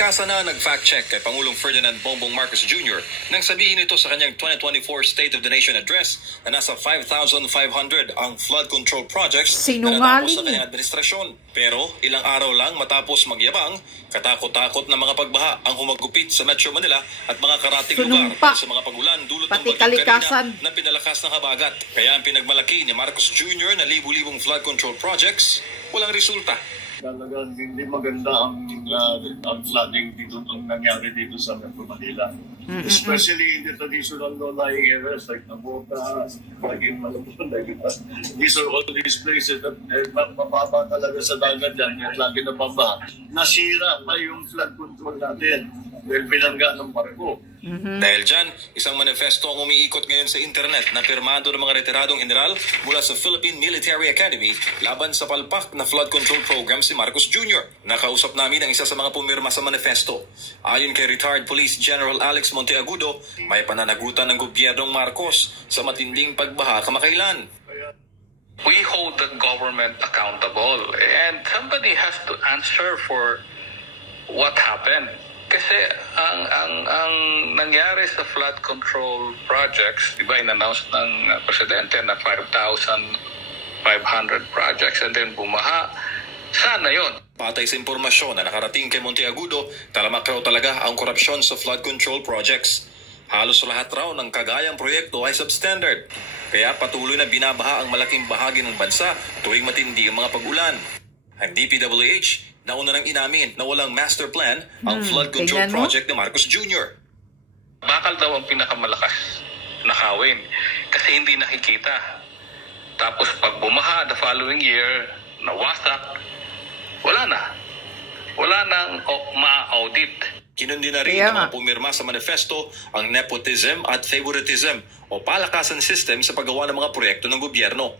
Kasa na nag-fact-check kay Pangulong Ferdinand Bongbong Marcos Jr. nang sabihin ito sa kanyang 2024 State of the Nation Address na nasa 5,500 ang flood control projects na natapos sa kanyang administrasyon. Pero ilang araw lang matapos magyabang, katakot-takot na mga pagbaha ang humagupit sa Metro Manila at mga karating lugar sa mga pagulan dulot ng bagyong Karina na pinalakas ng habagat. Kaya ang pinagmalaki ni Marcos Jr. na libu-libong flood control projects, walang resulta. Talagang hindi maganda ang flooding dito ang nangyari dito sa Metro Manila. Especially in the traditional low-lying areas like Naboca, like in Malabon, these are all these places that mababa talaga sa dagat yan at lagi na baba. Nasira pa yung flood control natin dahil binangga ng barko. Dahil dyan, isang manifesto ang umiikot ngayon sa internet na pirmado ng mga retiradong general mula sa Philippine Military Academy laban sa palpak na flood control program si Marcos Jr. Nakausap namin ang isa sa mga pumirma sa manifesto. Ayon kay retired Police General Alex Monteagudo, may pananagutan ng gobyernong Marcos sa matinding pagbaha kamakailan. We hold the government accountable and somebody has to answer for what happened. Kasi ang nangyari sa flood control projects, di ba, in-announce ng presidente na 5,500 projects and then bumaha. Sana yon. Patay sa impormasyon na nakarating kay Monteagudo, talamak raw talaga ang korupsyon sa flood control projects. Halos lahat raw ng kagayang proyekto ay substandard. Kaya patuloy na binabaha ang malaking bahagi ng bansa tuwing matindi ang mga pag-ulan. Ang DPWH, nauna nang inamin na walang master plan ang flood control project ni Marcos Jr. Bakal daw ang pinakamalakas nakawin kasi hindi nakikita. Tapos pag bumaha the following year, nawasak, wala na. Wala nang ma-audit. Kinundi na rin ng mga pumirma sa manifesto ang nepotism at favoritism o palakasan system sa paggawa ng mga proyekto ng gobyerno.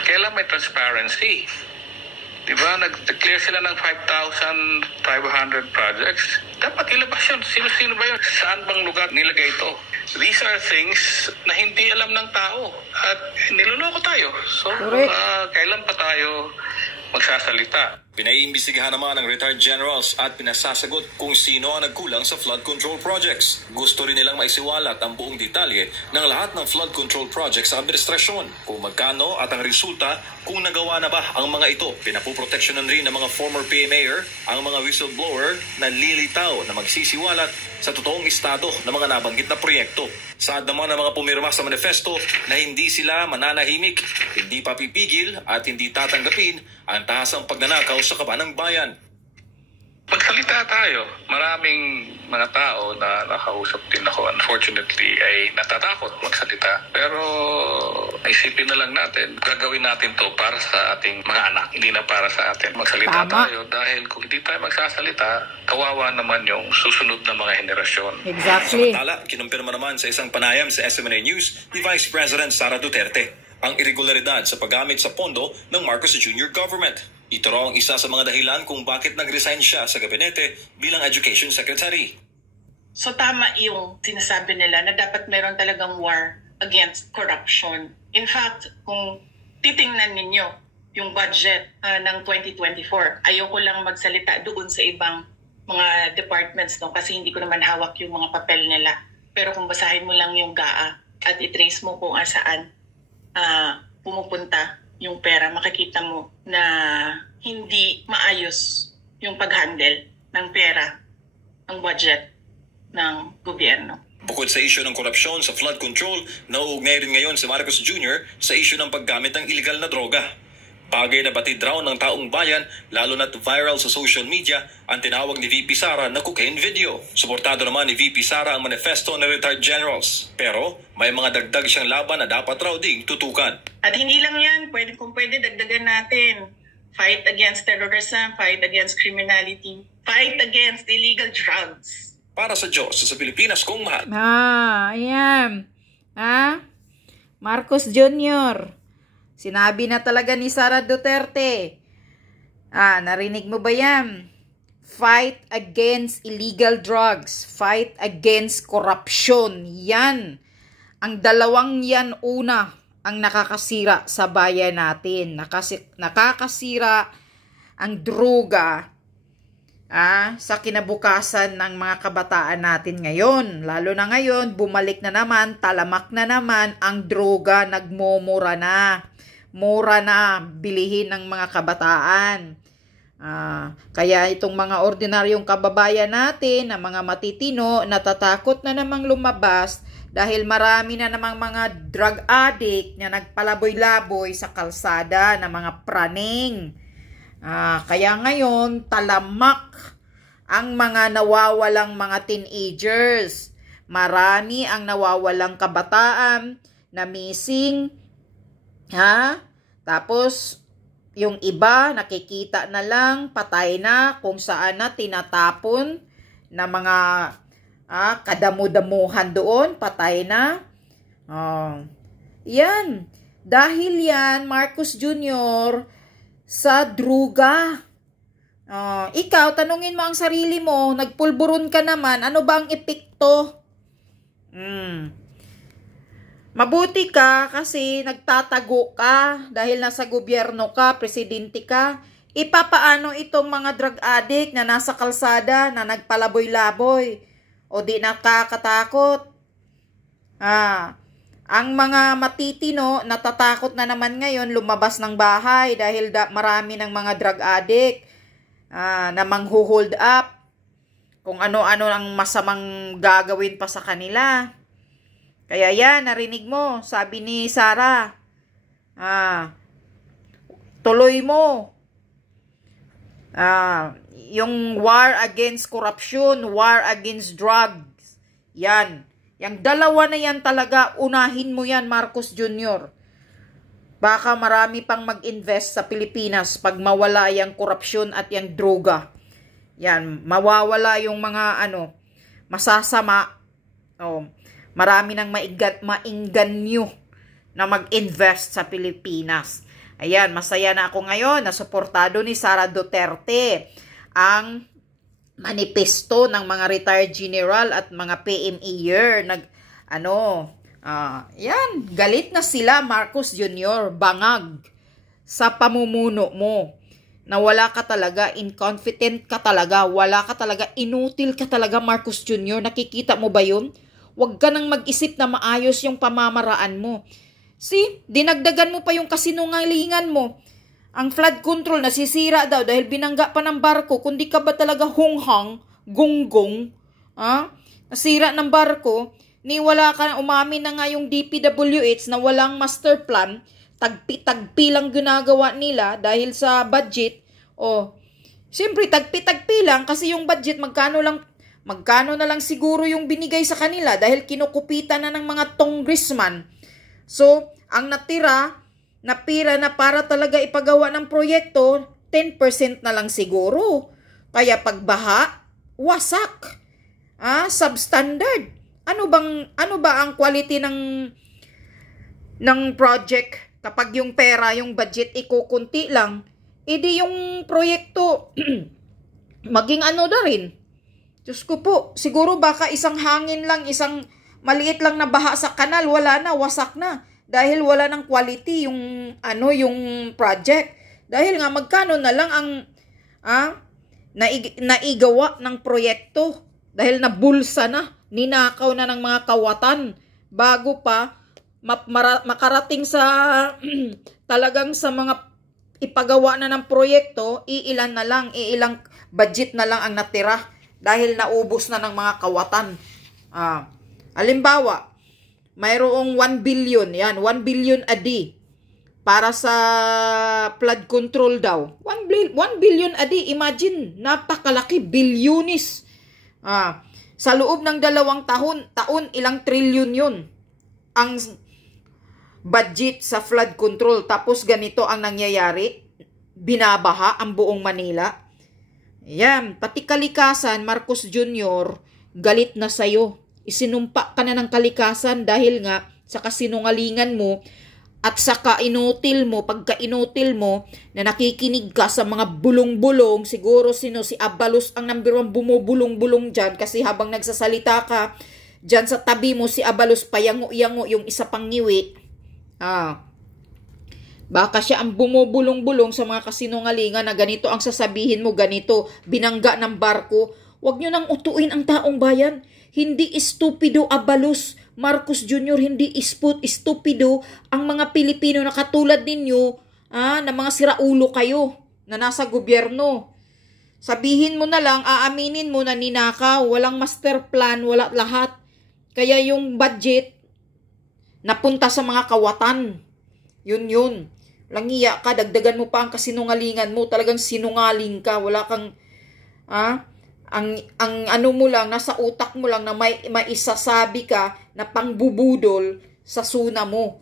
Kailan may transparency? Diba, nag-declare sila ng 5,500 projects. Dapat ilabas yun. Sino-sino ba yun? Saan bang lugar nilagay ito? These are things na hindi alam ng tao. At niloloko tayo. So, kailan pa tayo magsasalita? Pinaiimbestigahan naman ng retired generals at pinasasagot kung sino ang nagkulang sa flood control projects. Gusto rin nilang maisiwalat ang buong detalye ng lahat ng flood control projects sa administrasyon. Kung magkano at ang resulta, kung nagawa na ba ang mga ito. Pinapoproteksyonan rin ng mga former PA mayor ang mga whistleblower na lilitaw na magsisiwalat sa totoong estado ng mga nabanggit na proyekto. Saad naman ng mga pumirma sa manifesto na hindi sila mananahimik, hindi papipigil at hindi tatanggapin ang tahasang pagnanakaw sa kaban ng bayan. Magsalita tayo. Maraming mga tao na nakausap din ako, unfortunately, ay natatakot magsalita. Pero isipin na lang natin, gagawin natin to para sa ating mga anak, hindi na para sa atin. Magsalita tayo dahil kung hindi tayo magsasalita, kawawa naman yung susunod na mga henerasyon. Exactly. Samantala, kinumpirma naman sa isang panayam sa SMNA News ni Vice President Sara Duterte ang irregularidad sa paggamit sa pondo ng Marcos Jr. government. Ito raw ang isa sa mga dahilan kung bakit nag-resign siya sa gabinete bilang Education Secretary. So tama yung sinasabi nila na dapat meron talagang war against corruption. In fact, kung titingnan ninyo yung budget ng 2024, ayoko lang magsalita doon sa ibang mga departments kasi hindi ko naman hawak yung mga papel nila. Pero kung basahin mo lang yung GAA at i-trace mo kung saan pumupunta yung pera, makikita mo na hindi maayos yung pag-handle ng pera, ng budget ng gobyerno. Bukod sa issue ng korupsyon sa flood control, nauugnay rin ngayon si Marcos Jr. sa issue ng paggamit ng illegal na droga. Bagay na batid raw ng taong bayan, lalo na't viral sa social media ang tinawag ni VP Sara na cocaine video. Suportado naman ni VP Sara ang manifesto ng retired generals. Pero may mga dagdag siyang laban na dapat raw ding tutukan. At hindi lang yan, kung pwede dagdagan natin. Fight against terrorism, fight against criminality, fight against illegal drugs. Para sa Diyos, sa Pilipinas kong mahal. Ayan. Marcos Jr. Sinabi na talaga ni Sara Duterte. Narinig mo ba yan? Fight against illegal drugs. Fight against corruption. Yan. Ang dalawang yan una ang nakakasira sa bayan natin. Nakakasira ang droga. sa kinabukasan ng mga kabataan natin ngayon. Lalo na ngayon, bumalik na naman, talamak na naman, ang droga nagmumura na. Mura na bilihin ng mga kabataan. Kaya itong mga ordinaryong kababayan natin, na mga matitino, natatakot na namang lumabas dahil marami na namang mga drug addict na nagpalaboy-laboy sa kalsada na mga praning. Kaya ngayon, talamak ang mga nawawalang mga teenagers. Marami ang nawawalang kabataan na missing. Tapos, yung iba, nakikita na lang, patay na, kung saan na tinatapon na mga kadamu-damuhan doon, patay na. Yan. Dahil yan, Marcos Jr., sa druga. Ikaw, tanungin mo ang sarili mo, nagpulburon ka naman, ano ba ang epekto? Mabuti ka kasi nagtatago ka dahil nasa gobyerno ka, presidente ka. Ipapaano itong mga drug addict na nasa kalsada na nagpalaboy-laboy? O di nakakatakot? Ang mga matitino, natatakot na naman ngayon lumabas ng bahay dahil marami ng mga drug addict na manghu-hold up. Kung ano-ano ang masamang gagawin pa sa kanila. Kaya yan, narinig mo, sabi ni Sara, tuloy mo. Yung war against corruption, war against drugs. Yan. Yung dalawa na yan talaga, unahin mo yan, Marcos Jr. Baka marami pang mag-invest sa Pilipinas pag mawala yung korupsyon at yung droga. Yan, mawawala yung mga masasama. Marami nang mainganyo na mag-invest sa Pilipinas. Ayan, masaya na ako ngayon na suportado ni Sara Duterte ang manifesto ng mga retired general at mga PMEer. Yan, galit na sila, Marcos Jr., bangag sa pamumuno mo. Na wala ka talaga, incompetent ka talaga, wala ka talaga, inutil ka talaga, Marcos Jr. Nakikita mo ba yun? Huwag ka nang mag-isip na maayos yung pamamaraan mo. Dinagdagan mo pa yung kasinungalingan mo. Ang flood control nasisira daw dahil binangga pa ng barko. Kundi ka ba talaga hunghang, gonggong? Nasira ng barko. Wala ka, umamin na nga yung DPWH na walang master plan. Tagpi-tagpi lang ginagawa nila dahil sa budget. Siyempre, tagpi-tagpi lang kasi yung budget magkano na lang siguro yung binigay sa kanila dahil kinukupitan na ng mga congressman. So, ang natira na pira na para talaga ipagawa ng proyekto, 10% na lang siguro. Kaya pagbaha, wasak. Substandard. Ano ba ang quality ng project kapag yung pera, yung budget ikukunti lang? Edi yung proyekto maging na rin. Diyos ko po, siguro baka isang hangin lang, isang maliit lang na baha sa kanal, wala na, wasak na. Dahil wala ng quality yung project. Dahil nga magkano na lang ang naigawa ng proyekto. Dahil nabulsa na, ninakaw na ng mga kawatan bago pa makarating sa talagang sa mga ipagawa na ng proyekto, iilang budget na lang ang natira dahil naubos na ng mga kawatan. Halimbawa, mayroong 1 billion, 1 billion a day para sa flood control daw. 1 billion a day, imagine, napakalaki, bilyonis. Sa loob ng 2 taon, ilang trilyon yun ang budget sa flood control. Tapos ganito ang nangyayari, binabaha ang buong Manila. Yan, pati kalikasan, Marcos Jr., galit na sa'yo. Isinumpa ka na ng kalikasan dahil nga sa kasinungalingan mo at sa pagka-inutil mo na nakikinig ka sa mga bulong-bulong. Siguro si Abalos ang number 1 bumubulong-bulong dyan kasi habang nagsasalita ka, dyan sa tabi mo si Abalos payango-yango yung isa pang ngiwi. Baka siya ang bumubulong-bulong sa mga kasinungalingan na ganito ang sasabihin mo, ganito, binangga ng barko. Huwag nyo nang utuin ang taong bayan. Hindi estupido Abalos Marcos Jr., hindi estupido ang mga Pilipino na katulad ninyo, na mga siraulo kayo na nasa gobyerno. Sabihin mo na lang, aaminin mo na ninakaw, walang master plan, wala lahat. Kaya yung budget napunta sa mga kawatan. Yun. Langiya ka, dagdagan mo pa ang kasinungalingan mo. Talagang sinungaling ka. Wala kang, ang ano mo lang, nasa utak mo lang na may maisasabi ka na pangbubudol sa suna mo.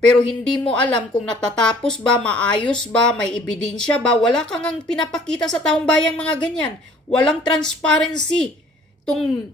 Pero hindi mo alam kung natatapos ba, maayos ba, may ebidensya ba. Wala kang ang pinapakita sa taong bayang mga ganyan. Walang transparency. Itong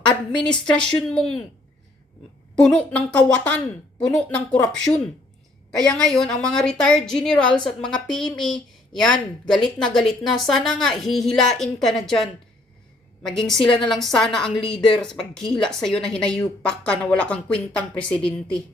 administrasyon mong puno ng kawatan, puno ng korupsyon. Kaya ngayon, ang mga retired generals at mga PME, yan, galit na. Sana nga, hihilain ka na dyan. Maging sila na lang sana ang leader sa paghila sa'yo na hinayupak ka na wala kang kwintang presidente.